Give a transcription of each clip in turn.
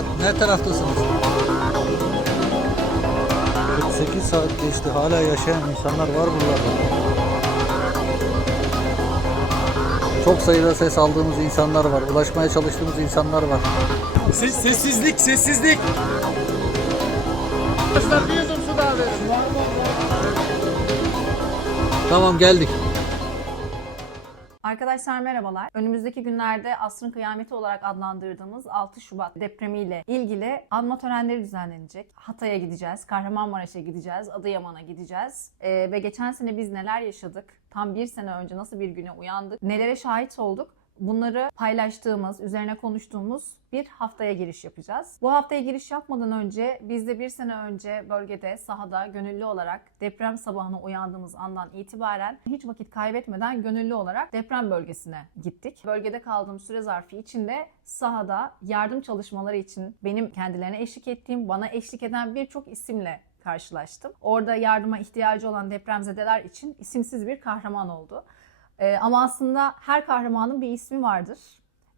saat ne taraftasınız? 48 saat geçti. Hala yaşayan insanlar var buralarda. Çok sayıda ses aldığımız insanlar var. Ulaşmaya çalıştığımız insanlar var. Sessizlik, sessizlik. Tamam, geldik. Arkadaşlar merhabalar. Önümüzdeki günlerde asrın kıyameti olarak adlandırdığımız 6 Şubat depremiyle ilgili anma törenleri düzenlenecek. Hatay'a gideceğiz, Kahramanmaraş'a gideceğiz, Adıyaman'a gideceğiz. Ve geçen sene biz neler yaşadık? Tam bir sene önce nasıl bir güne uyandık? Nelere şahit olduk? Bunları paylaştığımız, üzerine konuştuğumuz bir haftaya giriş yapacağız. Bu haftaya giriş yapmadan önce biz de bir sene önce bölgede, sahada gönüllü olarak deprem sabahına uyandığımız andan itibaren hiç vakit kaybetmeden gönüllü olarak deprem bölgesine gittik. Bölgede kaldığım süre zarfı içinde sahada yardım çalışmaları için benim kendilerine eşlik ettiğim, bana eşlik eden birçok isimle karşılaştım. Orada yardıma ihtiyacı olan depremzedeler için isimsiz bir kahraman oldu. Ama aslında her kahramanın bir ismi vardır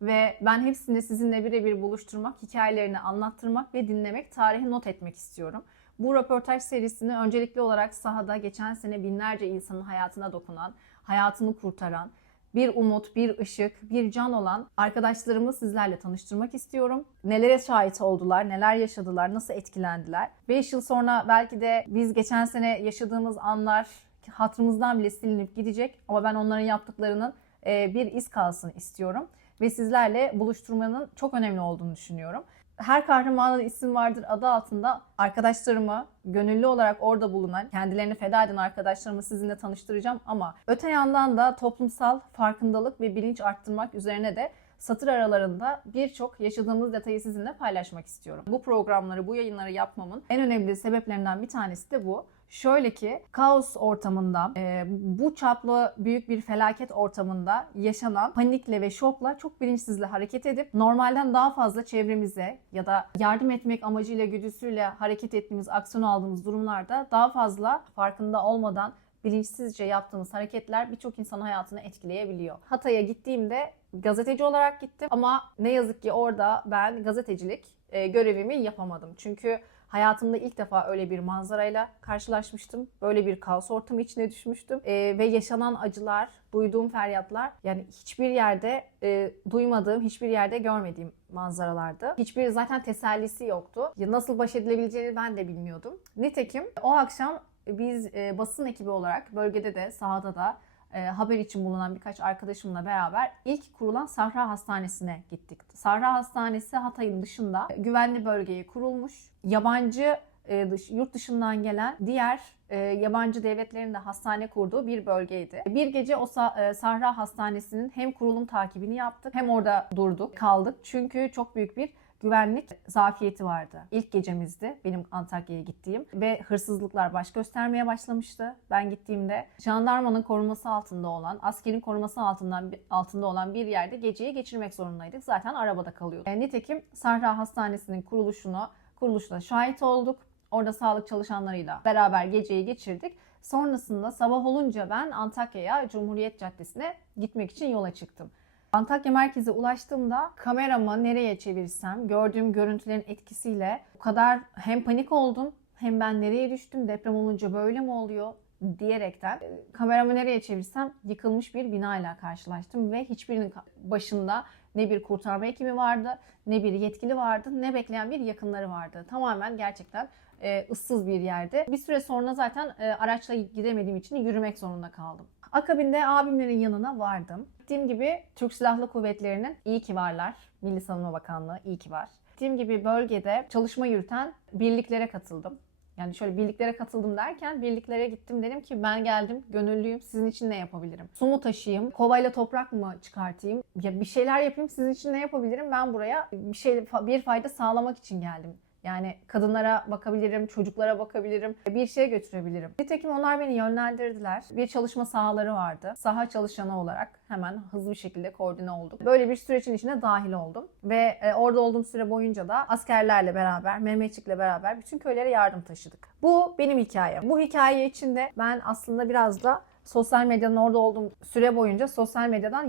ve ben hepsini sizinle birebir buluşturmak, hikayelerini anlattırmak ve dinlemek, tarihe not etmek istiyorum. Bu röportaj serisini öncelikli olarak sahada geçen sene binlerce insanın hayatına dokunan, hayatını kurtaran, bir umut, bir ışık, bir can olan arkadaşlarımı sizlerle tanıştırmak istiyorum. Nelere şahit oldular, neler yaşadılar, nasıl etkilendiler? 5 yıl sonra belki de biz geçen sene yaşadığımız anlar hatırımızdan bile silinip gidecek ama ben onların yaptıklarının bir iz kalsın istiyorum ve sizlerle buluşturmanın çok önemli olduğunu düşünüyorum. Her kahramanın isim vardır adı altında arkadaşlarımı, gönüllü olarak orada bulunan, kendilerini feda eden arkadaşlarımı sizinle tanıştıracağım ama öte yandan da toplumsal farkındalık ve bilinç arttırmak üzerine de satır aralarında birçok yaşadığımız detayı sizinle paylaşmak istiyorum. Bu programları, bu yayınları yapmamın en önemli sebeplerinden bir tanesi de bu. Şöyle ki kaos ortamında, bu çaplı büyük bir felaket ortamında yaşanan panikle ve şokla çok bilinçsizle hareket edip normalden daha fazla çevremize ya da yardım etmek amacıyla güdüsüyle hareket ettiğimiz, aksiyon aldığımız durumlarda daha fazla farkında olmadan bilinçsizce yaptığımız hareketler birçok insan hayatını etkileyebiliyor. Hatay'a gittiğimde gazeteci olarak gittim ama ne yazık ki orada ben gazetecilik görevimi yapamadım. Çünkü hayatımda ilk defa öyle bir manzarayla karşılaşmıştım. Böyle bir kaos ortamı içine düşmüştüm. Ve yaşanan acılar, duyduğum feryatlar yani hiçbir yerde duymadığım, hiçbir yerde görmediğim manzaralardı. Hiçbir zaten tesellisi yoktu. Nasıl baş edilebileceğini ben de bilmiyordum. Nitekim o akşam biz basın ekibi olarak bölgede de sahada da haber için bulunan birkaç arkadaşımla beraber ilk kurulan Sahra Hastanesi'ne gittik. Sahra Hastanesi Hatay'ın dışında güvenli bölgeye kurulmuş. Yabancı yurt dışından gelen diğer yabancı devletlerin de hastane kurduğu bir bölgeydi. Bir gece o Sahra Hastanesi'nin hem kurulum takibini yaptık hem orada durduk, kaldık. Çünkü çok büyük bir güvenlik zafiyeti vardı. İlk gecemizdi benim Antakya'ya gittiğim ve hırsızlıklar baş göstermeye başlamıştı. Ben gittiğimde jandarmanın koruması altında olan, askerin koruması altında olan bir yerde geceyi geçirmek zorundaydık. Zaten arabada kalıyorduk. Nitekim Sahra Hastanesi'nin kuruluşuna şahit olduk. Orada sağlık çalışanlarıyla beraber geceyi geçirdik. Sonrasında sabah olunca ben Antakya'ya Cumhuriyet Caddesi'ne gitmek için yola çıktım. Antakya merkeze ulaştığımda kameramı nereye çevirsem gördüğüm görüntülerin etkisiyle o kadar hem panik oldum hem ben nereye düştüm, deprem olunca böyle mi oluyor diyerekten kameramı nereye çevirsem yıkılmış bir binayla karşılaştım ve hiçbirinin başında ne bir kurtarma ekibi vardı, ne bir yetkili vardı, ne bekleyen bir yakınları vardı. Tamamen gerçekten ıssız bir yerde. Bir süre sonra zaten araçla gidemediğim için yürümek zorunda kaldım. Akabinde abimlerin yanına vardım. Gittiğim gibi Türk Silahlı Kuvvetleri'nin iyi ki varlar. Milli Savunma Bakanlığı iyi ki var. Gittiğim gibi bölgede çalışma yürüten birliklere katıldım. Yani şöyle birliklere katıldım derken birliklere gittim, dedim ki ben geldim, gönüllüyüm, sizin için ne yapabilirim? Su mu taşıyayım, kovayla toprak mı çıkartayım? Ya bir şeyler yapayım, sizin için ne yapabilirim? Ben buraya bir fayda sağlamak için geldim. Yani kadınlara bakabilirim, çocuklara bakabilirim, bir şey götürebilirim. Nitekim onlar beni yönlendirdiler. Bir çalışma sahaları vardı. Saha çalışanı olarak hemen hızlı bir şekilde koordine olduk. Böyle bir sürecin içine dahil oldum. Ve orada olduğum süre boyunca da askerlerle beraber, Mehmetçik'le beraber bütün köylere yardım taşıdık. Bu benim hikayem. Bu hikaye içinde ben aslında biraz da sosyal medyanın orada olduğum süre boyunca sosyal medyadan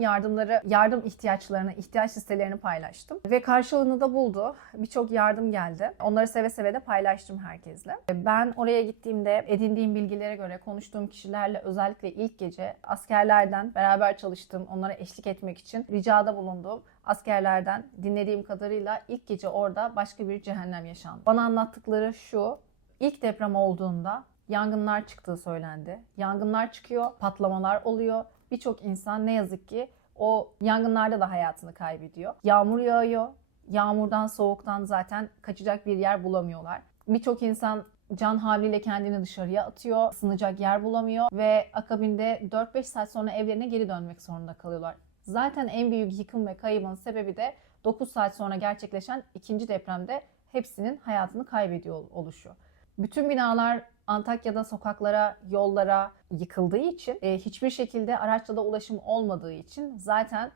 yardım ihtiyaçlarını, ihtiyaç listelerini paylaştım. Ve karşılığını da buldu. Birçok yardım geldi. Onları seve seve de paylaştım herkesle. Ben oraya gittiğimde edindiğim bilgilere göre konuştuğum kişilerle özellikle ilk gece askerlerden beraber çalıştım. Onlara eşlik etmek için ricada bulundum. Askerlerden dinlediğim kadarıyla ilk gece orada başka bir cehennem yaşandı. Bana anlattıkları şu: İlk deprem olduğunda yangınlar çıktığı söylendi. Yangınlar çıkıyor, patlamalar oluyor. Birçok insan ne yazık ki o yangınlarda da hayatını kaybediyor. Yağmur yağıyor. Yağmurdan, soğuktan zaten kaçacak bir yer bulamıyorlar. Birçok insan can havliyle kendini dışarıya atıyor, ısınacak yer bulamıyor ve akabinde 4-5 saat sonra evlerine geri dönmek zorunda kalıyorlar. Zaten en büyük yıkım ve kaybın sebebi de 9 saat sonra gerçekleşen ikinci depremde hepsinin hayatını kaybediyor oluşu. Bütün binalar Antakya'da sokaklara, yollara yıkıldığı için, hiçbir şekilde araçla da ulaşım olmadığı için zaten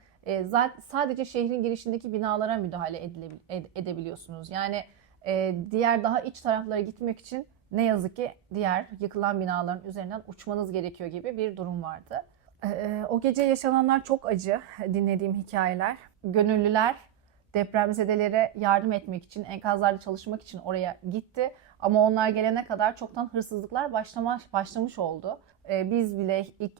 sadece şehrin girişindeki binalara müdahale edebiliyorsunuz. Yani diğer daha iç taraflara gitmek için ne yazık ki diğer yıkılan binaların üzerinden uçmanız gerekiyor gibi bir durum vardı. O gece yaşananlar çok acı, dinlediğim hikayeler. Gönüllüler depremzedelere yardım etmek için, enkazlarda çalışmak için oraya gitti. Ama onlar gelene kadar çoktan hırsızlıklar başlamış oldu.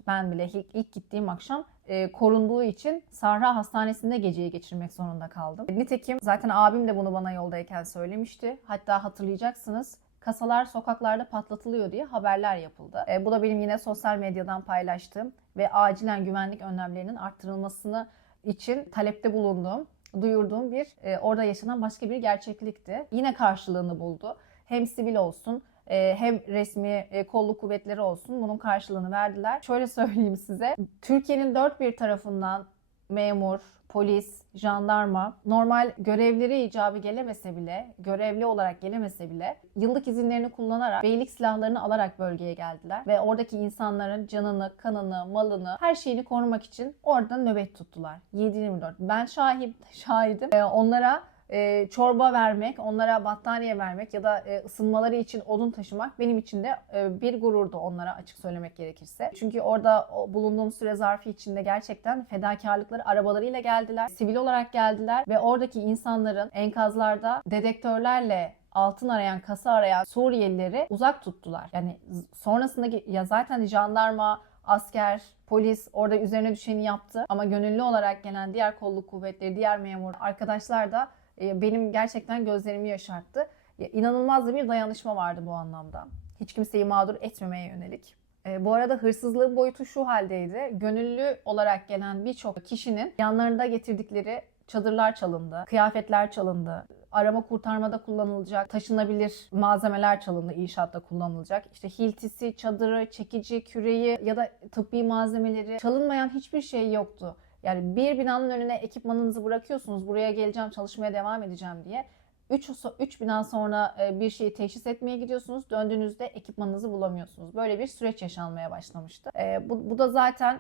Ben bile ilk gittiğim akşam korunduğu için Sahra Hastanesi'nde geceyi geçirmek zorunda kaldım. Nitekim zaten abim de bunu bana yoldayken söylemişti. Hatta hatırlayacaksınız, kasalar sokaklarda patlatılıyor diye haberler yapıldı. Bu da benim yine sosyal medyadan paylaştığım ve acilen güvenlik önlemlerinin arttırılmasını için talepte bulunduğum, duyurduğum orada yaşanan başka bir gerçeklikti. Yine karşılığını buldu. Hem sivil olsun hem resmi kolluk kuvvetleri olsun bunun karşılığını verdiler. Şöyle söyleyeyim size, Türkiye'nin dört bir tarafından memur, polis, jandarma normal görevleri icabı gelemese bile, görevli olarak gelemese bile yıllık izinlerini kullanarak, beylik silahlarını alarak bölgeye geldiler. Ve oradaki insanların canını, kanını, malını, her şeyini korumak için orada nöbet tuttular. 7/24. Ben şahidim. Onlara çorba vermek, onlara battaniye vermek ya da ısınmaları için odun taşımak benim için de bir gururdu, onlara açık söylemek gerekirse. Çünkü orada bulunduğum süre zarfı içinde gerçekten fedakarlıkları, arabalarıyla geldiler, sivil olarak geldiler ve oradaki insanların enkazlarda dedektörlerle altın arayan, kasa arayan Suriyelileri uzak tuttular. Yani sonrasında ya zaten jandarma, asker, polis orada üzerine düşeni yaptı ama gönüllü olarak gelen diğer kolluk kuvvetleri, diğer memur arkadaşlar da benim gerçekten gözlerimi yaşarttı. İnanılmaz da bir dayanışma vardı bu anlamda. Hiç kimseyi mağdur etmemeye yönelik. Bu arada hırsızlığın boyutu şu haldeydi. Gönüllü olarak gelen birçok kişinin yanlarında getirdikleri çadırlar çalındı, kıyafetler çalındı. Arama kurtarmada kullanılacak taşınabilir malzemeler çalındı, inşaatta kullanılacak. İşte hiltisi, çadırı, çekici, küreği ya da tıbbi malzemeleri, çalınmayan hiçbir şey yoktu. Yani bir binanın önüne ekipmanınızı bırakıyorsunuz, buraya geleceğim, çalışmaya devam edeceğim diye. 3 bina sonra bir şeyi teşhis etmeye gidiyorsunuz, döndüğünüzde ekipmanınızı bulamıyorsunuz. Böyle bir süreç yaşanmaya başlamıştı. Bu da zaten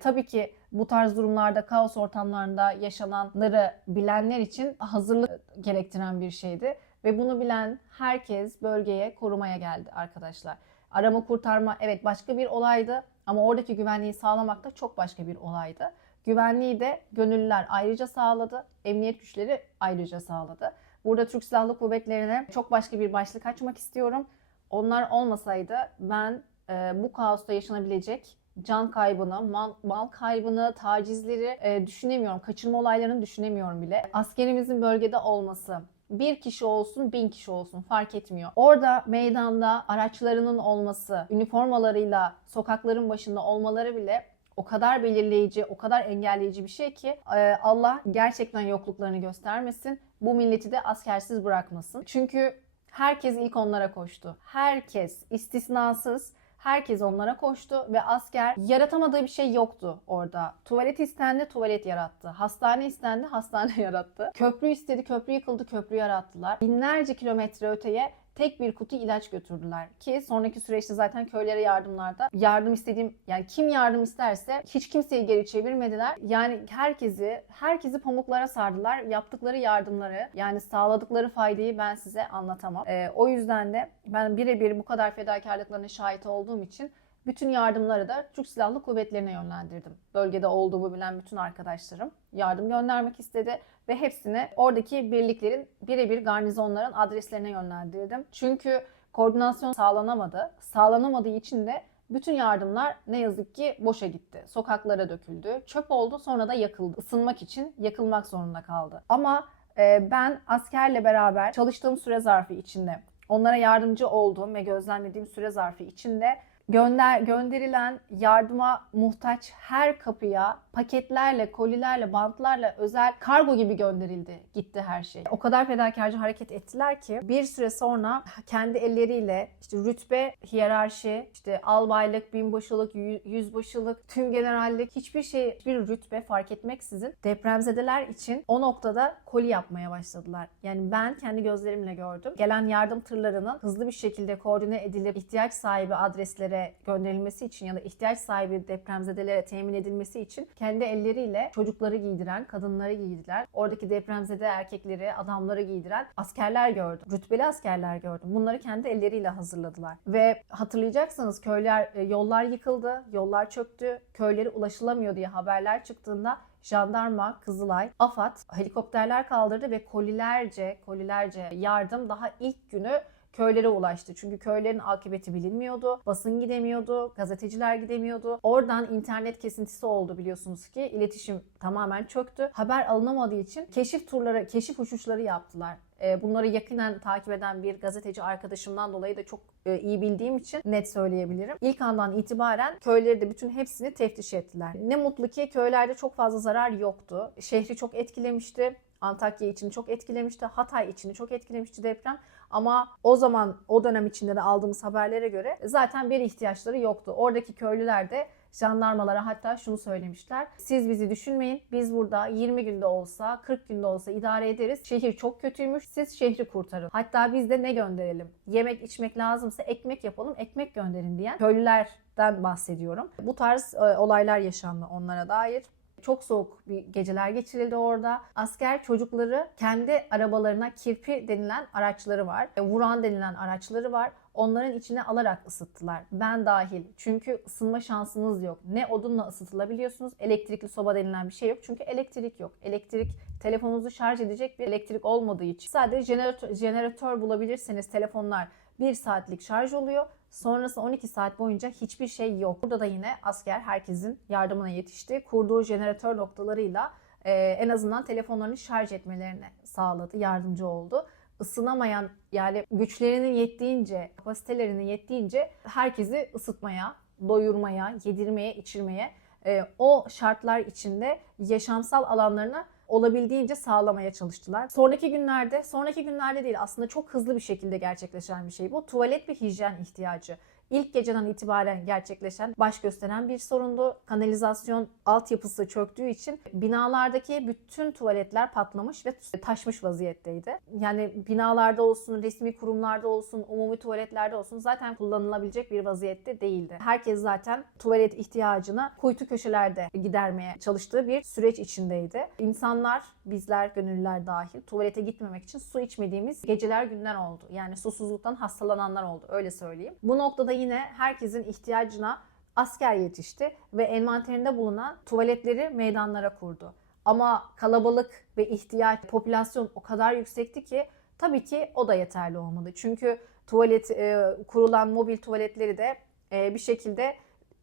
tabii ki bu tarz durumlarda, kaos ortamlarında yaşananları bilenler için hazırlık gerektiren bir şeydi. Ve bunu bilen herkes bölgeye korumaya geldi arkadaşlar. Arama kurtarma evet başka bir olaydı ama oradaki güvenliği sağlamak da çok başka bir olaydı. Güvenliği de gönüllüler ayrıca sağladı, emniyet güçleri ayrıca sağladı. Burada Türk Silahlı Kuvvetleri'ne çok başka bir başlık açmak istiyorum. Onlar olmasaydı ben bu kaosta yaşanabilecek can kaybını, mal kaybını, tacizleri düşünemiyorum. Kaçırma olaylarını düşünemiyorum bile. Askerimizin bölgede olması, bir kişi olsun, 1000 kişi olsun fark etmiyor. Orada meydanda araçlarının olması, üniformalarıyla sokakların başında olmaları bile o kadar belirleyici, o kadar engelleyici bir şey ki Allah gerçekten yokluklarını göstermesin. Bu milleti de askersiz bırakmasın. Çünkü herkes ilk onlara koştu. Herkes, istisnasız herkes onlara koştu ve asker yaratamadığı bir şey yoktu orada. Tuvalet istendi, tuvalet yarattı. Hastane istendi, hastane yarattı. Köprü istedi, köprü yıkıldı, köprü yarattılar. Binlerce kilometre öteye tek bir kutu ilaç götürdüler ki sonraki süreçte zaten köylere yardımlarda yani kim yardım isterse hiç kimseyi geri çevirmediler. Yani herkesi pamuklara sardılar. Yaptıkları yardımları yani sağladıkları faydayı ben size anlatamam. O yüzden de ben birebir bu kadar fedakarlıklarına şahit olduğum için Bütün yardımları da Türk Silahlı Kuvvetleri'ne yönlendirdim. Bölgede olduğumu bilen bütün arkadaşlarım yardım göndermek istedi ve hepsini oradaki birliklerin birebir garnizonların adreslerine yönlendirdim. Çünkü koordinasyon sağlanamadı. Sağlanamadığı için de bütün yardımlar ne yazık ki boşa gitti. Sokaklara döküldü. Çöp oldu, sonra da yakıldı. Isınmak için yakılmak zorunda kaldı. Ama ben askerle beraber çalıştığım süre zarfı içinde, onlara yardımcı olduğum ve gözlemlediğim süre zarfı içinde gönderilen yardıma muhtaç her kapıya paketlerle, kolilerle, bantlarla özel kargo gibi gönderildi. Gitti her şey. O kadar fedakarca hareket ettiler ki bir süre sonra kendi elleriyle işte rütbe, hiyerarşi, işte albaylık, binbaşılık, yüzbaşılık, tüm generallik, hiçbir rütbe fark etmeksizin depremzedeler için o noktada koli yapmaya başladılar. Yani ben kendi gözlerimle gördüm. Gelen yardım tırlarının hızlı bir şekilde koordine edilip ihtiyaç sahibi adreslere gönderilmesi için ya da ihtiyaç sahibi depremzedelere temin edilmesi için kendi elleriyle çocukları giydiren, kadınları giydiren, oradaki depremzede erkekleri, adamları giydiren askerler gördüm. Rütbeli askerler gördüm. Bunları kendi elleriyle hazırladılar. Ve hatırlayacaksınız yollar yıkıldı, yollar çöktü, köylere ulaşılamıyor diye haberler çıktığında jandarma, Kızılay, AFAD helikopterler kaldırdı ve kolilerce yardım daha ilk günü köylere ulaştı. Çünkü köylerin akıbeti bilinmiyordu. Basın gidemiyordu. Gazeteciler gidemiyordu. Oradan internet kesintisi oldu biliyorsunuz ki. İletişim tamamen çöktü. Haber alınamadığı için keşif uçuşları yaptılar. Bunları yakinen takip eden bir gazeteci arkadaşımdan dolayı da çok iyi bildiğim için net söyleyebilirim. İlk andan itibaren köyleri de bütün hepsini teftiş ettiler. Ne mutlu ki köylerde çok fazla zarar yoktu. Şehri çok etkilemişti. Antakya için çok etkilemişti. Hatay için çok etkilemişti deprem. Ama o dönem içinde de aldığımız haberlere göre zaten bir ihtiyaçları yoktu. Oradaki köylüler de jandarmalara hatta şunu söylemişler. Siz bizi düşünmeyin. Biz burada 20 günde olsa, 40 günde olsa idare ederiz. Şehir çok kötüymüş. Siz şehri kurtarın. Hatta biz de ne gönderelim? Yemek içmek lazımsa ekmek yapalım, ekmek gönderin diyen köylülerden bahsediyorum. Bu tarz olaylar yaşandı onlara dair. Çok soğuk bir geceler geçirildi orada. Asker çocukları kendi arabalarına kirpi denilen araçları var. Vuran denilen araçları var. Onların içine alarak ısıttılar. Ben dahil. Çünkü ısınma şansınız yok. Ne odunla ısıtılabiliyorsunuz. Elektrikli soba denilen bir şey yok. Çünkü elektrik yok. Telefonunuzu şarj edecek bir elektrik olmadığı için. Sadece jeneratör bulabilirseniz telefonlar 1 saatlik şarj oluyor. Sonrası 12 saat boyunca hiçbir şey yok. Burada da yine asker herkesin yardımına yetişti. Kurduğu jeneratör noktalarıyla en azından telefonlarını şarj etmelerini sağladı, yardımcı oldu. Isınamayan, yani güçlerinin yettiğince, kapasitelerinin yettiğince herkesi ısıtmaya, doyurmaya, yedirmeye, içirmeye, o şartlar içinde yaşamsal alanlarına olabildiğince sağlamaya çalıştılar. Sonraki günlerde değil, aslında çok hızlı bir şekilde gerçekleşen bir şey bu. Tuvalet ve hijyen ihtiyacı. İlk geceden itibaren gerçekleşen, baş gösteren bir sorundu. Kanalizasyon altyapısı çöktüğü için binalardaki bütün tuvaletler patlamış ve taşmış vaziyetteydi. Yani binalarda olsun, resmi kurumlarda olsun, umumi tuvaletlerde olsun zaten kullanılabilecek bir vaziyette değildi. Herkes zaten tuvalet ihtiyacını kuytu köşelerde gidermeye çalıştığı bir süreç içindeydi. İnsanlar, bizler, gönüllüler dahil tuvalete gitmemek için su içmediğimiz geceler, günler oldu. Yani susuzluktan hastalananlar oldu, öyle söyleyeyim. Bu noktada yine herkesin ihtiyacına asker yetişti ve envanterinde bulunan tuvaletleri meydanlara kurdu. Ama kalabalık ve popülasyon o kadar yüksekti ki tabii ki o da yeterli olmadı. Çünkü kurulan mobil tuvaletleri de bir şekilde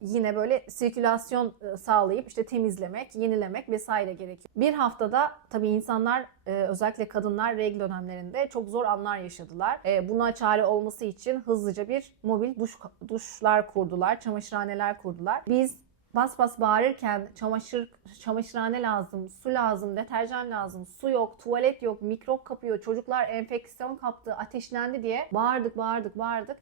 yine böyle sirkülasyon sağlayıp işte temizlemek, yenilemek vesaire gerekiyor. Bir haftada tabii insanlar, özellikle kadınlar regl dönemlerinde çok zor anlar yaşadılar. Buna çare olması için hızlıca bir mobil duşlar kurdular, çamaşırhaneler kurdular. Biz bas bas bağırırken çamaşırhane lazım, su lazım, deterjan lazım, su yok, tuvalet yok, mikrop kapıyor, çocuklar enfeksiyon kaptı, ateşlendi diye bağırdık.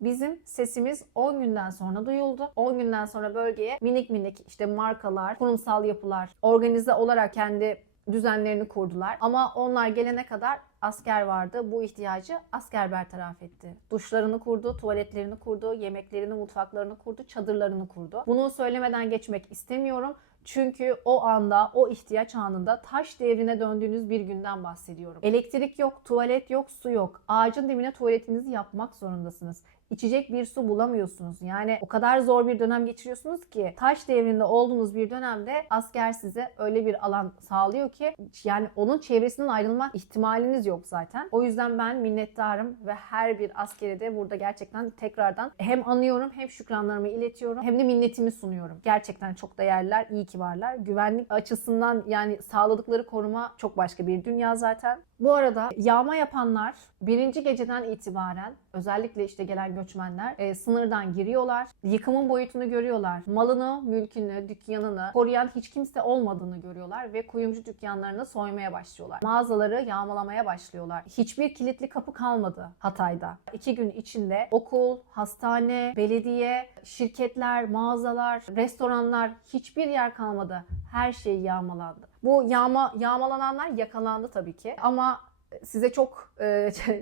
Bizim sesimiz 10 günden sonra duyuldu. 10 günden sonra bölgeye minik işte markalar, kurumsal yapılar organize olarak kendi düzenlerini kurdular. Ama onlar gelene kadar asker vardı. Bu ihtiyacı asker bertaraf etti. Duşlarını kurdu, tuvaletlerini kurdu, yemeklerini, mutfaklarını kurdu, çadırlarını kurdu. Bunu söylemeden geçmek istemiyorum. Çünkü o anda, o ihtiyaç anında taş devrine döndüğünüz bir günden bahsediyorum. Elektrik yok, tuvalet yok, su yok. Ağacın dibine tuvaletinizi yapmak zorundasınız. içecek bir su bulamıyorsunuz. Yani o kadar zor bir dönem geçiriyorsunuz ki taş devrinde olduğunuz bir dönemde asker size öyle bir alan sağlıyor ki yani onun çevresinden ayrılmak ihtimaliniz yok zaten. O yüzden ben minnettarım ve her bir askere de burada gerçekten tekrardan hem anıyorum hem şükranlarımı iletiyorum hem de minnetimi sunuyorum. Gerçekten çok değerliler, iyi ki varlar. Güvenlik açısından yani sağladıkları koruma çok başka bir dünya zaten. Bu arada yağma yapanlar birinci geceden itibaren özellikle işte gelen göçmenler sınırdan giriyorlar. Yıkımın boyutunu görüyorlar. Malını, mülkünü, dükkanını koruyan hiç kimse olmadığını görüyorlar ve kuyumcu dükkanlarını soymaya başlıyorlar. Mağazaları yağmalamaya başlıyorlar. Hiçbir kilitli kapı kalmadı Hatay'da. 2 gün içinde okul, hastane, belediye, şirketler, mağazalar, restoranlar hiçbir yer kalmadı. Her şey yağmalandı. Bu yağmalananlar yakalandı tabii ki ama size çok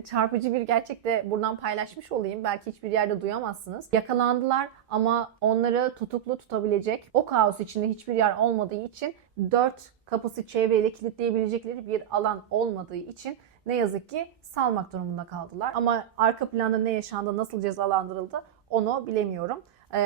çarpıcı bir gerçek de buradan paylaşmış olayım. Belki hiçbir yerde duyamazsınız. Yakalandılar ama onları tutuklu tutabilecek o kaos içinde hiçbir yer olmadığı için 4 kapısı çevreyle kilitleyebilecekleri bir alan olmadığı için ne yazık ki salmak durumunda kaldılar. Ama arka planda ne yaşandı, nasıl cezalandırıldı onu bilemiyorum.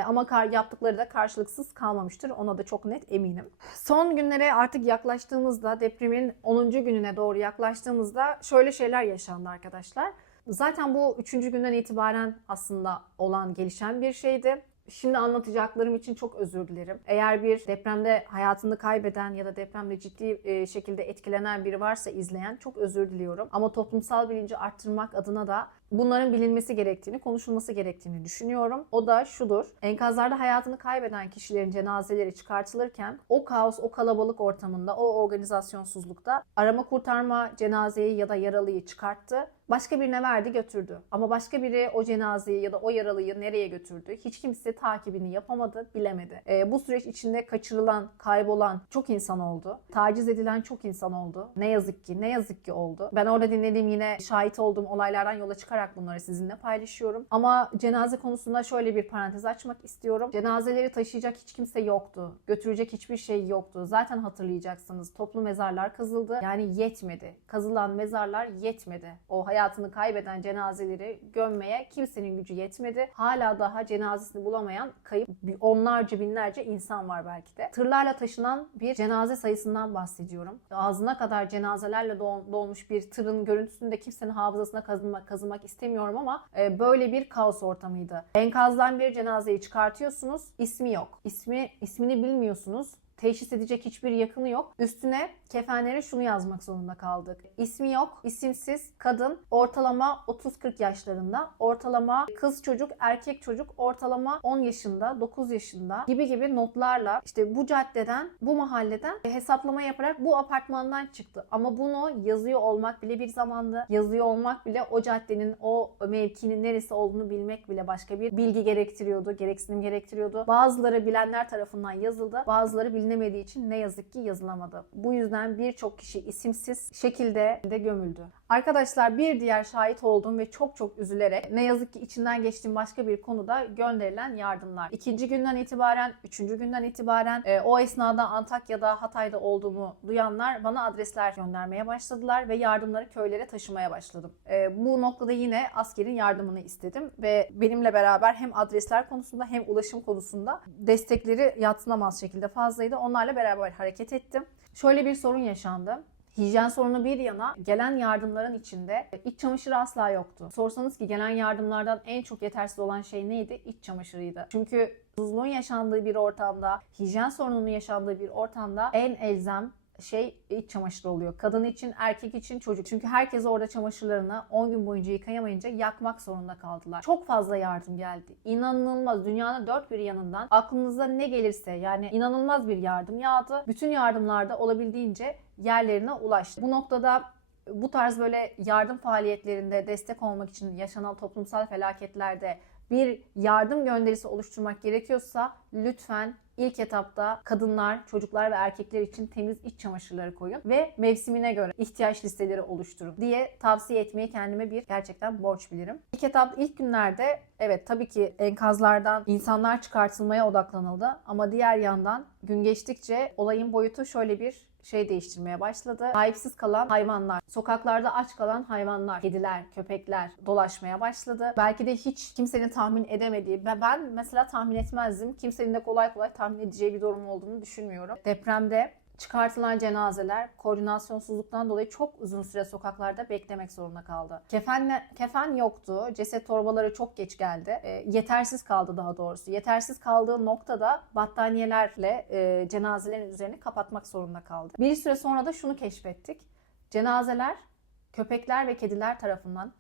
Ama yaptıkları da karşılıksız kalmamıştır. Ona da çok net eminim. Son günlere artık yaklaştığımızda, depremin 10. gününe doğru yaklaştığımızda şöyle şeyler yaşandı arkadaşlar. Zaten bu 3. günden itibaren aslında olan, gelişen bir şeydi. Şimdi anlatacaklarım için çok özür dilerim. Eğer bir depremde hayatını kaybeden ya da depremde ciddi şekilde etkilenen biri varsa izleyen çok özür diliyorum. Ama toplumsal bilinci arttırmak adına da bunların bilinmesi gerektiğini, konuşulması gerektiğini düşünüyorum. O da şudur. Enkazlarda hayatını kaybeden kişilerin cenazeleri çıkartılırken o kaos, o kalabalık ortamında, o organizasyonsuzlukta arama kurtarma cenazeyi ya da yaralıyı çıkarttı. Başka birine verdi, götürdü. Ama başka biri o cenazeyi ya da o yaralıyı nereye götürdü? Hiç kimse takibini yapamadı, bilemedi. Bu süreç içinde kaçırılan, kaybolan çok insan oldu. Taciz edilen çok insan oldu. Ne yazık ki oldu. Ben orada dinlediğim yine şahit olduğum olaylardan yola çıkarak bunları sizinle paylaşıyorum. Ama cenaze konusunda şöyle bir parantez açmak istiyorum. Cenazeleri taşıyacak hiç kimse yoktu. Götürecek hiçbir şey yoktu. Zaten hatırlayacaksınız. Toplu mezarlar kazıldı. Yani yetmedi. Kazılan mezarlar yetmedi. O hayatını kaybeden cenazeleri gömmeye kimsenin gücü yetmedi. Hala daha cenazesini bulamayan kayıp onlarca binlerce insan var belki de. Tırlarla taşınan bir cenaze sayısından bahsediyorum. Ağzına kadar cenazelerle dolmuş bir tırın görüntüsünü de kimsenin hafızasına kazımak istemiyorum ama böyle bir kaos ortamıydı. Enkazdan bir cenazeyi çıkartıyorsunuz. İsmi yok. İsmini bilmiyorsunuz. Teşhis edecek hiçbir yakını yok. Üstüne kefenlere şunu yazmak zorunda kaldık. İsmi yok, isimsiz, kadın, ortalama 30-40 yaşlarında, ortalama kız çocuk, erkek çocuk, ortalama 10 yaşında, 9 yaşında gibi notlarla işte bu caddeden, bu mahalleden hesaplama yaparak bu apartmandan çıktı. Ama bunu yazıyor olmak bile bir zamandı. Yazıyor olmak bile o caddenin, o mevkinin neresi olduğunu bilmek bile başka bir bilgi gerektiriyordu, gereksinim gerektiriyordu. Bazıları bilenler tarafından yazıldı, bazıları bilinemediği için ne yazık ki yazılamadı. Bu yüzden birçok kişi isimsiz şekilde de gömüldü. Arkadaşlar bir diğer şahit olduğum ve çok üzülerek ne yazık ki içinden geçtiğim başka bir konuda gönderilen yardımlar. 2. günden itibaren, 3. günden itibaren o esnada Antakya'da, Hatay'da olduğumu duyanlar bana adresler göndermeye başladılar ve yardımları köylere taşımaya başladım. Bu noktada yine askerin yardımını istedim ve benimle beraber hem adresler konusunda hem ulaşım konusunda destekleri yadsınamaz şekilde fazlaydı. Onlarla beraber hareket ettim. Şöyle bir sorun yaşandı. Hijyen sorunu bir yana gelen yardımların içinde iç çamaşırı asla yoktu. Sorsanız ki gelen yardımlardan en çok yetersiz olan şey neydi? İç çamaşırıydı. Çünkü susuzluğun yaşandığı bir ortamda, hijyen sorununun yaşandığı bir ortamda en elzem şey iç çamaşırı oluyor. Kadın için, erkek için, çocuk. Çünkü herkes orada çamaşırlarını 10 gün boyunca yıkayamayınca yakmak zorunda kaldılar. Çok fazla yardım geldi. İnanılmaz. Dünyanın dört bir yanından aklınıza ne gelirse yani inanılmaz bir yardım yağdı. Bütün yardımlarda olabildiğince yerlerine ulaştı. Bu noktada bu tarz böyle yardım faaliyetlerinde destek olmak için yaşanan toplumsal felaketlerde bir yardım gönderisi oluşturmak gerekiyorsa lütfen İlk etapta kadınlar, çocuklar ve erkekler için temiz iç çamaşırları koyun ve mevsimine göre ihtiyaç listeleri oluşturun diye tavsiye etmeyi kendime bir gerçekten borç bilirim. İlk günlerde evet tabii ki enkazlardan insanlar çıkartılmaya odaklanıldı ama diğer yandan gün geçtikçe olayın boyutu şöyle bir şey değiştirmeye başladı. Sahipsiz kalan hayvanlar, sokaklarda aç kalan hayvanlar, kediler, köpekler dolaşmaya başladı. Belki de hiç kimsenin tahmin edemediği, ben mesela tahmin etmezdim. Kimsenin de kolay kolay tahmin edeceği bir durum olduğunu düşünmüyorum. Depremde çıkartılan cenazeler koordinasyonsuzluktan dolayı çok uzun süre sokaklarda beklemek zorunda kaldı. Kefen yoktu. Ceset torbaları çok geç geldi. Yetersiz kaldı daha doğrusu. Yetersiz kaldığı noktada battaniyelerle cenazelerin üzerini kapatmak zorunda kaldı. Bir süre sonra da şunu keşfettik. Cenazeler köpekler ve kediler tarafından,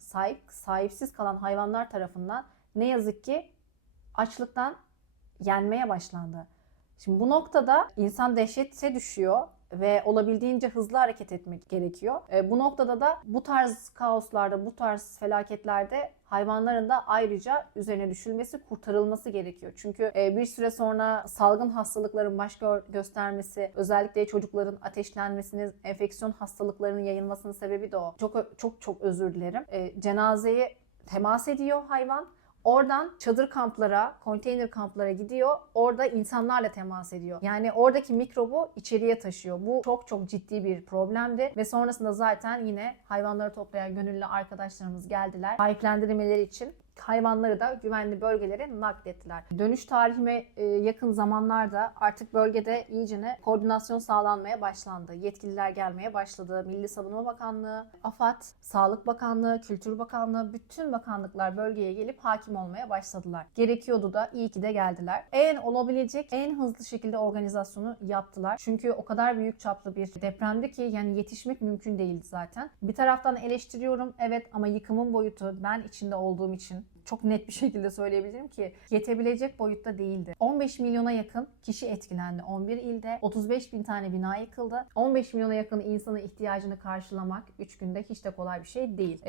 sahipsiz kalan hayvanlar tarafından ne yazık ki açlıktan yenmeye başlandı. Şimdi bu noktada insan dehşete düşüyor ve olabildiğince hızlı hareket etmek gerekiyor. Bu noktada da bu tarz kaoslarda, bu tarz felaketlerde hayvanların da ayrıca üzerine düşülmesi, kurtarılması gerekiyor. Çünkü bir süre sonra salgın hastalıkların baş göstermesi, özellikle çocukların ateşlenmesinin, enfeksiyon hastalıklarının yayılmasının sebebi de o. Çok özür dilerim. Cenazeye temas ediyor hayvan. Oradan çadır kamplara, konteyner kamplara gidiyor. Orada insanlarla temas ediyor. Yani oradaki mikrobu içeriye taşıyor. Bu çok ciddi bir problemdi. Ve sonrasında zaten yine hayvanları toplayan gönüllü arkadaşlarımız geldiler. Sahiplendirmeleri için hayvanları da güvenli bölgelere naklettiler. Dönüş tarihime yakın zamanlarda artık bölgede iyicene koordinasyon sağlanmaya başlandı. Yetkililer gelmeye başladı. Milli Savunma Bakanlığı, AFAD, Sağlık Bakanlığı, Kültür Bakanlığı, bütün bakanlıklar bölgeye gelip hakim olmaya başladılar. Gerekiyordu da iyi ki de geldiler. Olabilecek en hızlı şekilde organizasyonu yaptılar. Çünkü o kadar büyük çaplı bir depremdi ki yani yetişmek mümkün değildi zaten. Bir taraftan eleştiriyorum evet ama yıkımın boyutu ben içinde olduğum için çok net bir şekilde söyleyebilirim ki yetebilecek boyutta değildi. 15 milyona yakın kişi etkilendi 11 ilde. 35 bin tane bina yıkıldı. 15 milyona yakın insanın ihtiyacını karşılamak 3 günde hiç de kolay bir şey değil.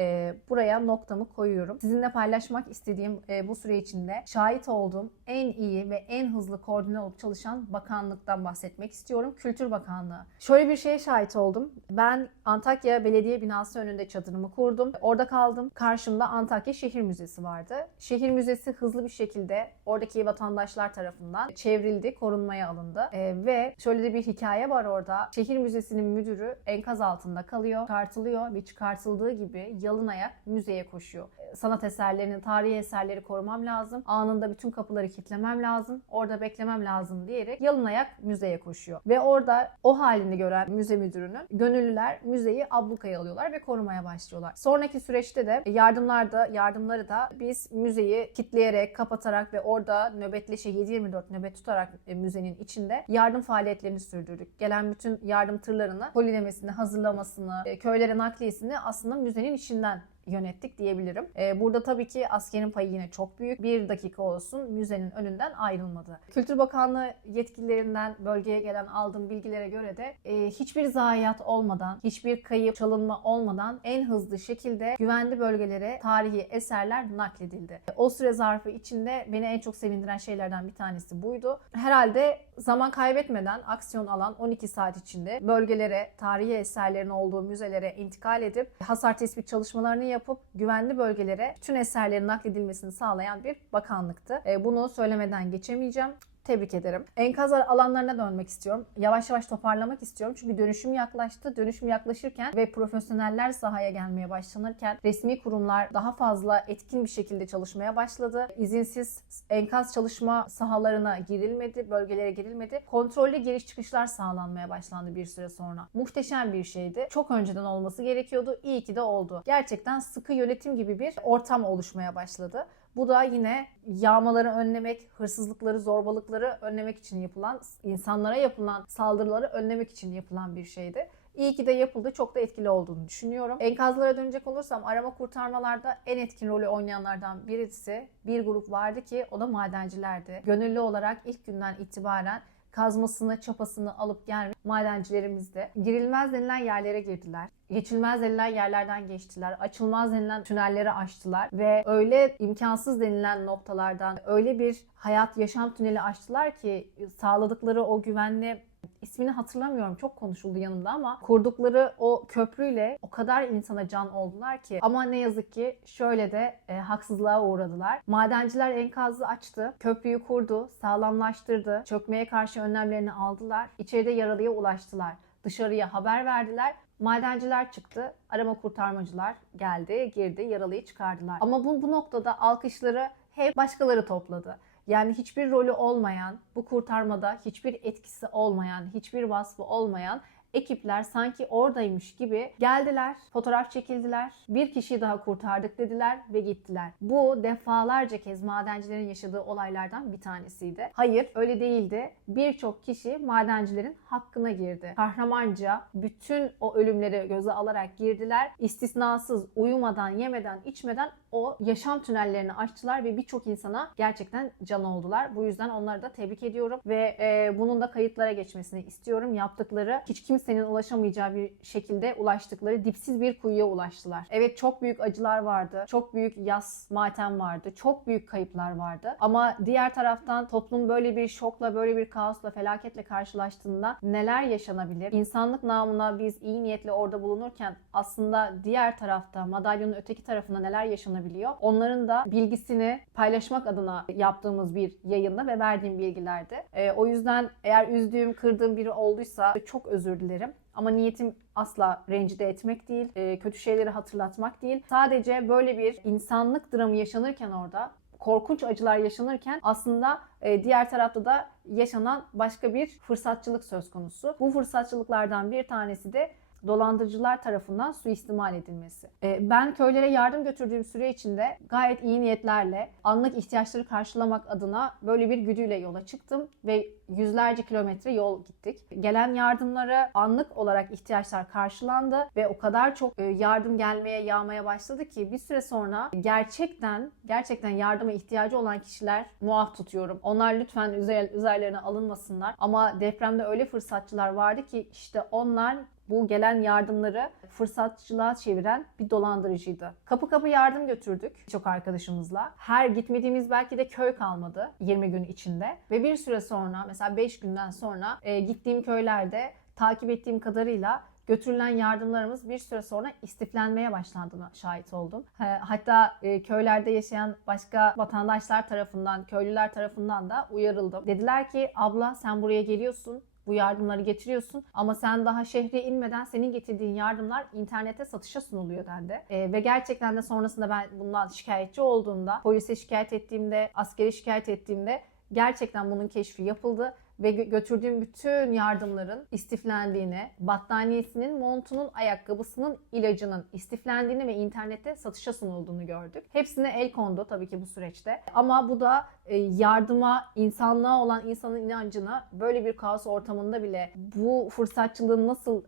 Buraya noktamı koyuyorum. Sizinle paylaşmak istediğim bu süre içinde şahit olduğum en iyi ve en hızlı koordine olup çalışan bakanlıktan bahsetmek istiyorum. Kültür Bakanlığı. Şöyle bir şeye şahit oldum. Ben Antakya Belediye Binası önünde çadırımı kurdum. Orada kaldım. Karşımda Antakya Şehir Müzesi vardı. Şehir Müzesi hızlı bir şekilde oradaki vatandaşlar tarafından çevrildi, korunmaya alındı. Ve şöyle de bir hikaye var orada. Şehir Müzesi'nin müdürü enkaz altında kalıyor, çıkartılıyor ve çıkartıldığı gibi yalın ayak müzeye koşuyor. Sanat eserlerinin, tarihi eserleri korumam lazım. Anında bütün kapıları kilitlemem lazım. Orada beklemem lazım diyerek yalın ayak müzeye koşuyor. Ve orada o halini gören müze müdürünün gönüllüler müzeyi ablukaya alıyorlar ve korumaya başlıyorlar. Sonraki süreçte de yardımları da biz müzeyi kilitleyerek, kapatarak ve orada nöbetleşe 7/24 nöbet tutarak müzenin içinde yardım faaliyetlerini sürdürdük. Gelen bütün yardım tırlarını kolilemesini, hazırlamasını, köylere nakliyesini aslında müzenin içinden yönettik diyebilirim. Burada tabii ki askerin payı yine çok büyük. Bir dakika olsun müzenin önünden ayrılmadı. Kültür Bakanlığı yetkililerinden bölgeye gelen aldığım bilgilere göre de hiçbir zayiat olmadan, hiçbir kayıp, çalınma olmadan en hızlı şekilde güvenli bölgelere tarihi eserler nakledildi. O süre zarfı içinde beni en çok sevindiren şeylerden bir tanesi buydu. Herhalde zaman kaybetmeden aksiyon alan 12 saat içinde bölgelere, tarihi eserlerin olduğu müzelere intikal edip hasar tespit çalışmalarını yapıp güvenli bölgelere bütün eserlerin nakledilmesini sağlayan bir bakanlıktı. Bunu söylemeden geçemeyeceğim. Tebrik ederim. Enkaz alanlarına dönmek istiyorum. Yavaş yavaş toparlamak istiyorum. Çünkü dönüşüm yaklaştı. Dönüşüm yaklaşırken ve profesyoneller sahaya gelmeye başlanırken resmi kurumlar daha fazla etkin bir şekilde çalışmaya başladı. İzinsiz enkaz çalışma sahalarına girilmedi, bölgelere girilmedi. Kontrollü giriş çıkışlar sağlanmaya başlandı bir süre sonra. Muhteşem bir şeydi. Çok önceden olması gerekiyordu. İyi ki de oldu. Gerçekten sıkı yönetim gibi bir ortam oluşmaya başladı. Bu da yine yağmaları önlemek, hırsızlıkları, zorbalıkları önlemek için yapılan, insanlara yapılan saldırıları önlemek için yapılan bir şeydi. İyi ki de yapıldı. Çok da etkili olduğunu düşünüyorum. Enkazlara dönecek olursam arama kurtarmalarda en etkin rolü oynayanlardan birisi bir grup vardı ki o da madencilerdi. Gönüllü olarak ilk günden itibaren kazmasını, çapasını alıp gelmiş madencilerimiz de girilmez denilen yerlere girdiler. Geçilmez denilen yerlerden geçtiler. Açılmaz denilen tünelleri açtılar ve öyle imkansız denilen noktalardan öyle bir hayat, yaşam tüneli açtılar ki sağladıkları o güvenli, ismini hatırlamıyorum, çok konuşuldu yanımda ama kurdukları o köprüyle o kadar insana can oldular ki, ama ne yazık ki şöyle de haksızlığa uğradılar. Madenciler enkazı açtı, köprüyü kurdu, sağlamlaştırdı, çökmeye karşı önlemlerini aldılar, içeride yaralıya ulaştılar. dışarıya haber verdiler. Madenciler çıktı, arama kurtarmacılar geldi, girdi, yaralıyı çıkardılar. Ama bu noktada alkışları hep başkaları topladı. Yani hiçbir rolü olmayan, bu kurtarmada hiçbir etkisi olmayan, hiçbir vasfı olmayan ekipler sanki oradaymış gibi geldiler, fotoğraf çekildiler, bir kişiyi daha kurtardık dediler ve gittiler. Bu defalarca kez madencilerin yaşadığı olaylardan bir tanesiydi. Hayır, öyle değildi. Birçok kişi madencilerin hakkına girdi. Kahramanca bütün o ölümleri göze alarak girdiler. İstisnasız uyumadan, yemeden, içmeden o yaşam tünellerini açtılar ve birçok insana gerçekten can oldular. Bu yüzden onları da tebrik ediyorum ve bunun da kayıtlara geçmesini istiyorum. Yaptıkları hiç kimsenin ulaşamayacağı bir şekilde ulaştıkları dipsiz bir kuyuya ulaştılar. Evet, çok büyük acılar vardı. Çok büyük yas, matem vardı. Çok büyük kayıplar vardı. Ama diğer taraftan toplum böyle bir şokla, böyle bir kaosla, felaketle karşılaştığında neler yaşanabilir? İnsanlık namına biz iyi niyetle orada bulunurken aslında diğer tarafta, madalyonun öteki tarafında neler yaşanabiliyor? Onların da bilgisini paylaşmak adına yaptığımız bir yayında ve verdiğim bilgilerdi. O yüzden eğer üzdüğüm, kırdığım biri olduysa çok özür dilerim. Ama niyetim asla rencide etmek değil, kötü şeyleri hatırlatmak değil. Sadece böyle bir insanlık dramı yaşanırken orada, korkunç acılar yaşanırken aslında diğer tarafta da yaşanan başka bir fırsatçılık söz konusu. Bu fırsatçılıklardan bir tanesi de dolandırıcılar tarafından suistimal edilmesi. Ben köylere yardım götürdüğüm süre içinde gayet iyi niyetlerle anlık ihtiyaçları karşılamak adına böyle bir güdüyle yola çıktım ve yüzlerce kilometre yol gittik. Gelen yardımlara anlık olarak ihtiyaçlar karşılandı ve o kadar çok yardım gelmeye, yağmaya başladı ki bir süre sonra gerçekten yardıma ihtiyacı olan kişiler muaf tutuyorum. Onlar lütfen üzerlerine alınmasınlar. Ama depremde öyle fırsatçılar vardı ki işte onlar bu gelen yardımları fırsatçılığa çeviren bir dolandırıcıydı. Kapı kapı yardım götürdük çok arkadaşımızla. Her gitmediğimiz belki de köy kalmadı 20 gün içinde. Ve bir süre sonra, mesela 5 günden sonra gittiğim köylerde takip ettiğim kadarıyla götürülen yardımlarımız bir süre sonra istiflenmeye başlandığına şahit oldum. Hatta köylerde yaşayan başka vatandaşlar tarafından, köylüler tarafından da uyarıldım. Dediler ki abla sen buraya geliyorsun, bu yardımları getiriyorsun ama sen daha şehre inmeden senin getirdiğin yardımlar internete satışa sunuluyor dendi. Ve gerçekten de sonrasında ben bundan şikayetçi olduğumda, polise şikayet ettiğimde, askere şikayet ettiğimde gerçekten bunun keşfi yapıldı. Ve götürdüğüm bütün yardımların istiflendiğini, battaniyesinin, montunun, ayakkabısının, ilacının istiflendiğini ve internette satışa sunulduğunu gördük. Hepsine el kondu tabii ki bu süreçte. Ama bu da yardıma, insanlığa olan insanın inancını böyle bir kaos ortamında bile bu fırsatçılığın nasıl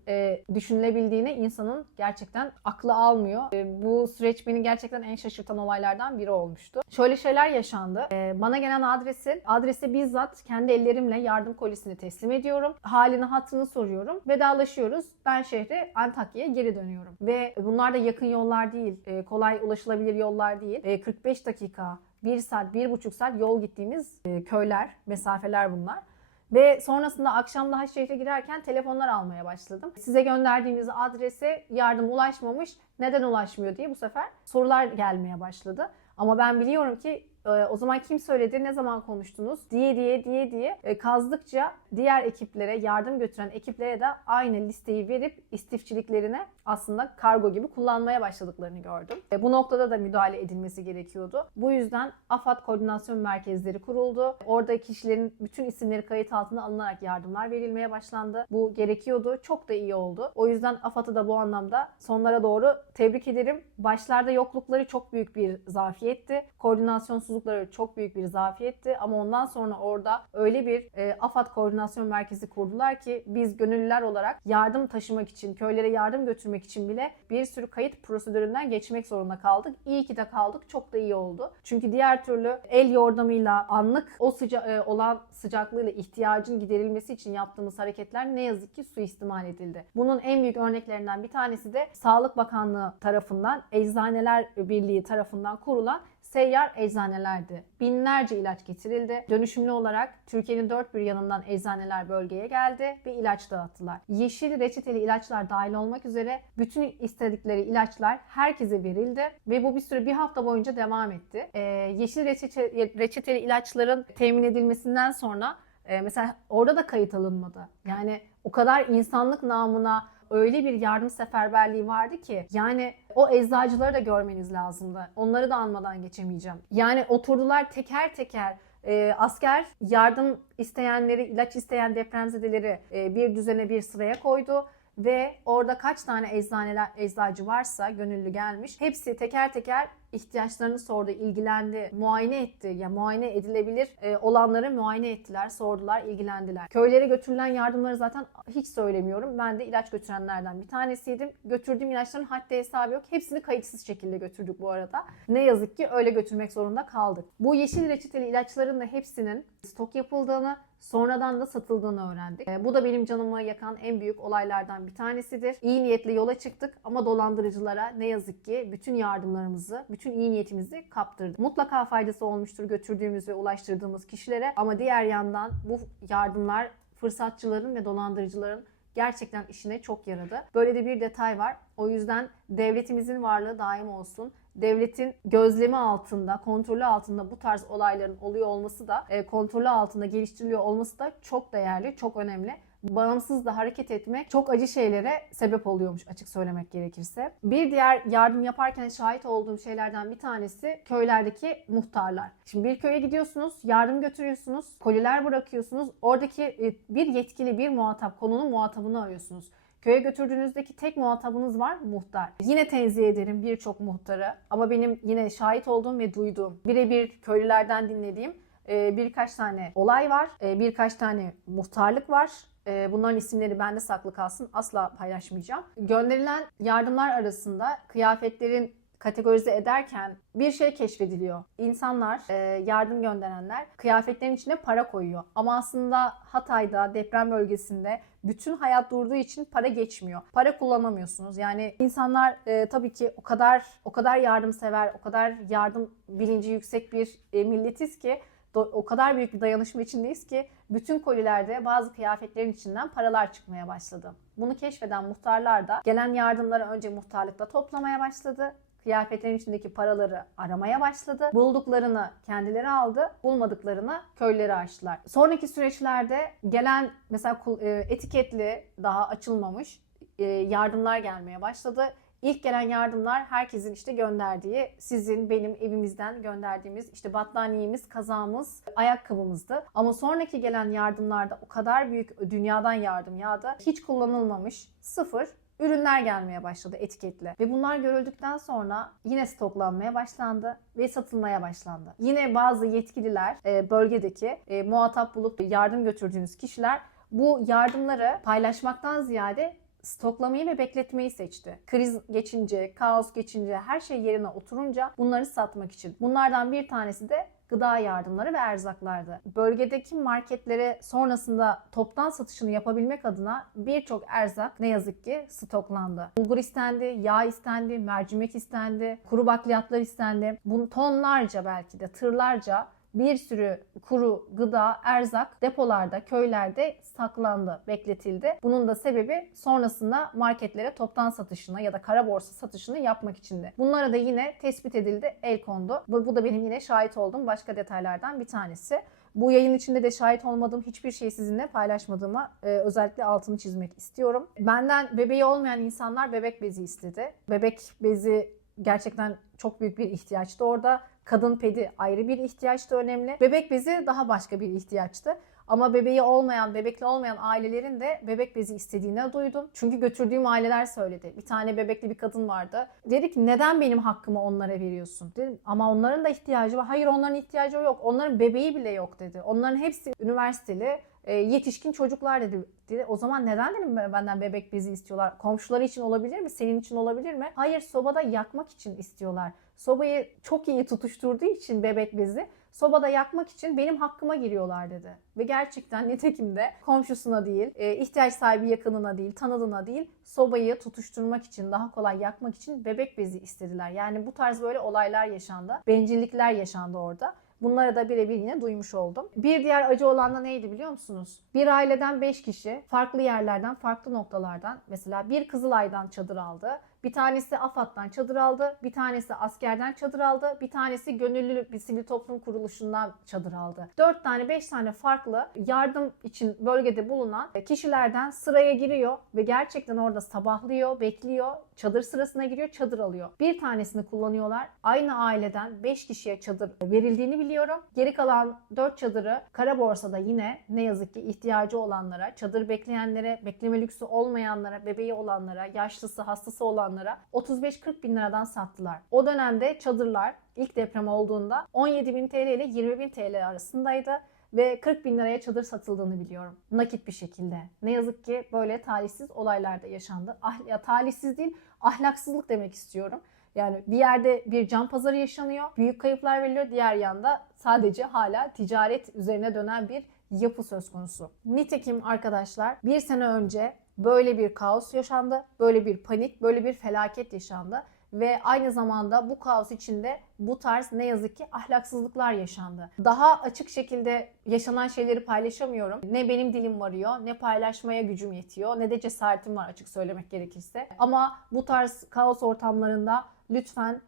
düşünülebildiğini insanın gerçekten aklı almıyor. Bu süreç beni gerçekten en şaşırtan olaylardan biri olmuştu. Şöyle şeyler yaşandı. Bana gelen adrese bizzat kendi ellerimle yardım kolisini teslim ediyorum. Halini hatırını soruyorum. Vedalaşıyoruz. Ben şehre Antakya'ya geri dönüyorum. Ve bunlar da yakın yollar değil. Kolay ulaşılabilir yollar değil. 45 dakika, 1 saat, 1,5 saat yol gittiğimiz köyler, mesafeler bunlar. Ve sonrasında akşam daha şehre girerken telefonlar almaya başladım. Size gönderdiğimiz adrese yardım ulaşmamış, neden ulaşmıyor diye bu sefer sorular gelmeye başladı. Ama ben biliyorum ki o zaman kim söyledi, ne zaman konuştunuz diye kazdıkça diğer ekiplere, yardım götüren ekiplere de aynı listeyi verip istifçiliklerine aslında kargo gibi kullanmaya başladıklarını gördüm. Bu noktada da müdahale edilmesi gerekiyordu. Bu yüzden AFAD koordinasyon merkezleri kuruldu. Orada kişilerin bütün isimleri kayıt altına alınarak yardımlar verilmeye başlandı. Bu gerekiyordu. Çok da iyi oldu. O yüzden AFAD'ı da bu anlamda sonlara doğru tebrik ederim. Başlarda yoklukları çok büyük bir zafiyetti. Koordinasyonsuzlukları çok büyük bir zafiyetti. Ama ondan sonra orada öyle bir AFAD koordinasyon merkezi kurdular ki biz gönüllüler olarak yardım taşımak için, köylere yardım götürmek için bile bir sürü kayıt prosedüründen geçmek zorunda kaldık. İyi ki de kaldık. Çok da iyi oldu. Çünkü diğer türlü el yordamıyla anlık o olan sıcaklığıyla ihtiyacın giderilmesi için yaptığımız hareketler ne yazık ki suistimal edildi. Bunun en büyük örneklerinden bir tanesi de Sağlık Bakanlığı tarafından, Eczaneler Birliği tarafından kurulan seyyar eczanelerdi. Binlerce ilaç getirildi. Dönüşümlü olarak Türkiye'nin dört bir yanından eczaneler bölgeye geldi ve ilaç dağıttılar. Yeşil reçeteli ilaçlar dahil olmak üzere bütün istedikleri ilaçlar herkese verildi ve bu bir hafta boyunca devam etti. Yeşil reçeteli ilaçların temin edilmesinden sonra mesela orada da kayıt alınmadı. Yani O kadar insanlık namına öyle bir yardım seferberliği vardı ki yani o eczacıları da görmeniz lazımdı. Onları da anmadan geçemeyeceğim. Yani oturdular teker teker asker yardım isteyenleri, ilaç isteyen depremzedeleri bir düzene, bir sıraya koydu. Ve orada kaç tane eczacı varsa gönüllü gelmiş. Hepsi teker teker ihtiyaçlarını sordu, ilgilendi, muayene etti. Yani muayene edilebilir olanları muayene ettiler, sordular, ilgilendiler. Köylere götürülen yardımları zaten hiç söylemiyorum. Ben de ilaç götürenlerden bir tanesiydim. Götürdüğüm ilaçların haddi hesabı yok. Hepsini kayıtsız şekilde götürdük bu arada. Ne yazık ki öyle götürmek zorunda kaldık. Bu yeşil reçeteli ilaçların da hepsinin stok yapıldığını, sonradan da satıldığını öğrendik. Bu da benim canımı yakan en büyük olaylardan bir tanesidir. İyi niyetle yola çıktık ama dolandırıcılara ne yazık ki bütün yardımlarımızı, bütün iyi niyetimizi kaptırdık. Mutlaka faydası olmuştur götürdüğümüz ve ulaştırdığımız kişilere ama diğer yandan bu yardımlar fırsatçıların ve dolandırıcıların gerçekten işine çok yaradı. Böyle de bir detay var. O yüzden devletimizin varlığı daim olsun. Devletin gözlemi altında, kontrolü altında bu tarz olayların oluyor olması da, kontrolü altında geliştiriliyor olması da çok değerli, çok önemli. Bağımsız da hareket etmek çok acı şeylere sebep oluyormuş açık söylemek gerekirse. Bir diğer yardım yaparken şahit olduğum şeylerden bir tanesi köylerdeki muhtarlar. Şimdi bir köye gidiyorsunuz, yardım götürüyorsunuz, koliler bırakıyorsunuz. Oradaki bir yetkili, bir muhatap, konunun muhatabını arıyorsunuz. Köye götürdüğünüzdeki tek muhatabınız var, muhtar. Yine tenzih ederim birçok muhtarı ama benim yine şahit olduğum ve duyduğum, birebir köylülerden dinlediğim birkaç tane olay var, birkaç tane muhtarlık var. Bunların isimleri bende saklı kalsın, asla paylaşmayacağım. Gönderilen yardımlar arasında kıyafetlerin kategorize ederken bir şey keşfediliyor. İnsanlar, yardım gönderenler kıyafetlerin içine para koyuyor. Ama aslında Hatay'da, deprem bölgesinde bütün hayat durduğu için para geçmiyor. Para kullanamıyorsunuz. Yani insanlar tabii ki o kadar yardımsever, o kadar yardım bilinci yüksek bir milletiz ki o kadar büyük bir dayanışma içindeyiz ki bütün kolilerde bazı kıyafetlerin içinden paralar çıkmaya başladı. Bunu keşfeden muhtarlar da gelen yardımları önce muhtarlıkta toplamaya başladı. Kıyafetlerin içindeki paraları aramaya başladı. Bulduklarını kendileri aldı, bulmadıklarını köylere açtılar. Sonraki süreçlerde gelen mesela etiketli, daha açılmamış yardımlar gelmeye başladı. İlk gelen yardımlar herkesin işte gönderdiği, sizin, benim evimizden gönderdiğimiz işte battaniyemiz, kazağımız, ayakkabımızdı. Ama sonraki gelen yardımlarda o kadar büyük dünyadan yardım yağdı. Hiç kullanılmamış, sıfır ürünler gelmeye başladı etiketli. Ve bunlar görüldükten sonra yine stoklanmaya başlandı ve satılmaya başlandı. Yine bazı yetkililer, bölgedeki muhatap bulup yardım götürdüğünüz kişiler bu yardımları paylaşmaktan ziyade stoklamayı ve bekletmeyi seçti. Kriz geçince, kaos geçince, her şey yerine oturunca bunları satmak için. Bunlardan bir tanesi de gıda yardımları ve erzaklardı. Bölgedeki marketlere sonrasında toptan satışını yapabilmek adına birçok erzak ne yazık ki stoklandı. Bulgur istendi, yağ istendi, mercimek istendi, kuru bakliyatlar istendi. Bunu tonlarca, belki de tırlarca bir sürü kuru gıda, erzak depolarda, köylerde saklandı, bekletildi. Bunun da sebebi sonrasında marketlere toptan satışını ya da kara borsa satışını yapmak içindi. Bunlara da yine tespit edildi, el kondu. Bu da benim yine şahit olduğum başka detaylardan bir tanesi. Bu yayın içinde de şahit olmadığım hiçbir şeyi sizinle paylaşmadığıma özellikle altını çizmek istiyorum. Benden bebeği olmayan insanlar bebek bezi istedi. Bebek bezi gerçekten çok büyük bir ihtiyaçtı orada. Kadın pedi ayrı bir ihtiyaçtı, önemli. Bebek bezi daha başka bir ihtiyaçtı. Ama bebeği olmayan, bebekli olmayan ailelerin de bebek bezi istediğini duydum. Çünkü götürdüğüm aileler söyledi. Bir tane bebekli bir kadın vardı. Dedi ki neden benim hakkımı onlara veriyorsun? Dedim ama onların da ihtiyacı var. Hayır, onların ihtiyacı yok. Onların bebeği bile yok dedi. Onların hepsi üniversiteli, yetişkin çocuklar dedi. O zaman neden dedim benden bebek bezi istiyorlar? Komşuları için olabilir mi? Senin için olabilir mi? Hayır, sobada yakmak için istiyorlar. Sobayı çok iyi tutuşturduğu için bebek bezi sobada yakmak için benim hakkıma giriyorlar dedi. Ve gerçekten nitekim de komşusuna değil, ihtiyaç sahibi yakınına değil, tanıdığına değil, sobayı tutuşturmak için, daha kolay yakmak için bebek bezi istediler. Yani bu tarz böyle olaylar yaşandı. Bencillikler yaşandı orada. Bunları da birebir yine duymuş oldum. Bir diğer acı olan da neydi biliyor musunuz? Bir aileden 5 kişi farklı yerlerden, farklı noktalardan, mesela bir Kızılay'dan çadır aldı, Bir tanesi AFAD'dan çadır aldı, bir tanesi askerden çadır aldı, bir tanesi gönüllü bir sivil toplum kuruluşundan çadır aldı. 4 tane 5 tane farklı yardım için bölgede bulunan kişilerden sıraya giriyor ve gerçekten orada sabahlıyor, bekliyor, çadır sırasına giriyor, çadır alıyor. Bir tanesini kullanıyorlar. Aynı aileden 5 kişiye çadır verildiğini biliyorum. Geri kalan 4 çadırı kara borsada yine ne yazık ki ihtiyacı olanlara, çadır bekleyenlere, bekleme lüksü olmayanlara, bebeği olanlara, yaşlısı, hastası olanlara 35-40 bin liradan sattılar. O dönemde çadırlar ilk deprem olduğunda 17.000 TL ile 20.000 TL arasındaydı. Ve 40 bin liraya çadır satıldığını biliyorum. Nakit bir şekilde. Ne yazık ki böyle talihsiz olaylar da yaşandı. Ya talihsiz değil, ahlaksızlık demek istiyorum. Yani bir yerde bir can pazarı yaşanıyor, büyük kayıplar veriliyor. Diğer yanda sadece hala ticaret üzerine dönen bir yapı söz konusu. Nitekim arkadaşlar bir sene önce böyle bir kaos yaşandı, böyle bir panik, böyle bir felaket yaşandı. Ve aynı zamanda bu kaos içinde bu tarz ne yazık ki ahlaksızlıklar yaşandı. Daha açık şekilde yaşanan şeyleri paylaşamıyorum. Ne benim dilim varıyor, ne paylaşmaya gücüm yetiyor, ne de cesaretim var açık söylemek gerekirse. Ama bu tarz kaos ortamlarında lütfen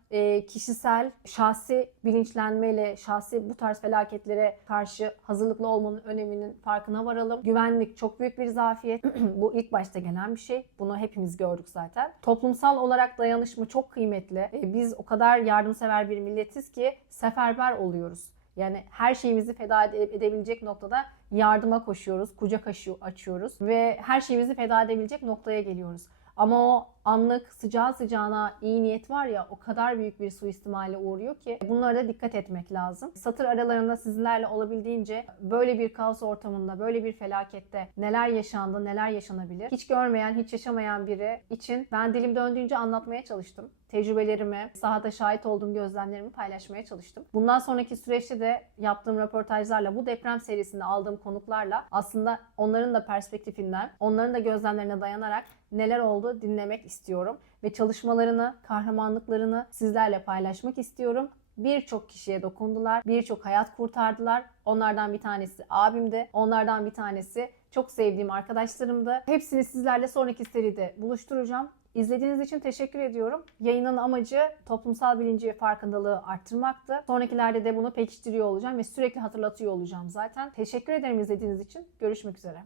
kişisel, şahsi bilinçlenmeyle, şahsi bu tarz felaketlere karşı hazırlıklı olmanın öneminin farkına varalım. Güvenlik çok büyük bir zafiyet. Bu ilk başta gelen bir şey. Bunu hepimiz gördük zaten. Toplumsal olarak dayanışma çok kıymetli. Biz o kadar yardımsever bir milletiz ki seferber oluyoruz. Yani her şeyimizi feda edebilecek noktada yardıma koşuyoruz, kucak açıyoruz ve her şeyimizi feda edebilecek noktaya geliyoruz. Ama o anlık sıcağı sıcağına iyi niyet var ya, o kadar büyük bir suistimale uğruyor ki bunlara da dikkat etmek lazım. Satır aralarında sizlerle olabildiğince böyle bir kaos ortamında, böyle bir felakette neler yaşandı, neler yaşanabilir hiç görmeyen, hiç yaşamayan biri için ben dilim döndüğünce anlatmaya çalıştım. Tecrübelerimi, sahada şahit olduğum gözlemlerimi paylaşmaya çalıştım. Bundan sonraki süreçte de yaptığım röportajlarla, bu deprem serisinde aldığım konuklarla aslında onların da perspektifinden, onların da gözlemlerine dayanarak neler oldu dinlemek istiyorum. Ve çalışmalarını, kahramanlıklarını sizlerle paylaşmak istiyorum. Birçok kişiye dokundular, birçok hayat kurtardılar. Onlardan bir tanesi abimdi, onlardan bir tanesi çok sevdiğim arkadaşlarımdı. Hepsini sizlerle sonraki seride buluşturacağım. İzlediğiniz için teşekkür ediyorum. Yayının amacı toplumsal bilinci ve farkındalığı arttırmaktı. Sonrakilerde de bunu pekiştiriyor olacağım ve sürekli hatırlatıyor olacağım zaten. Teşekkür ederim izlediğiniz için. Görüşmek üzere.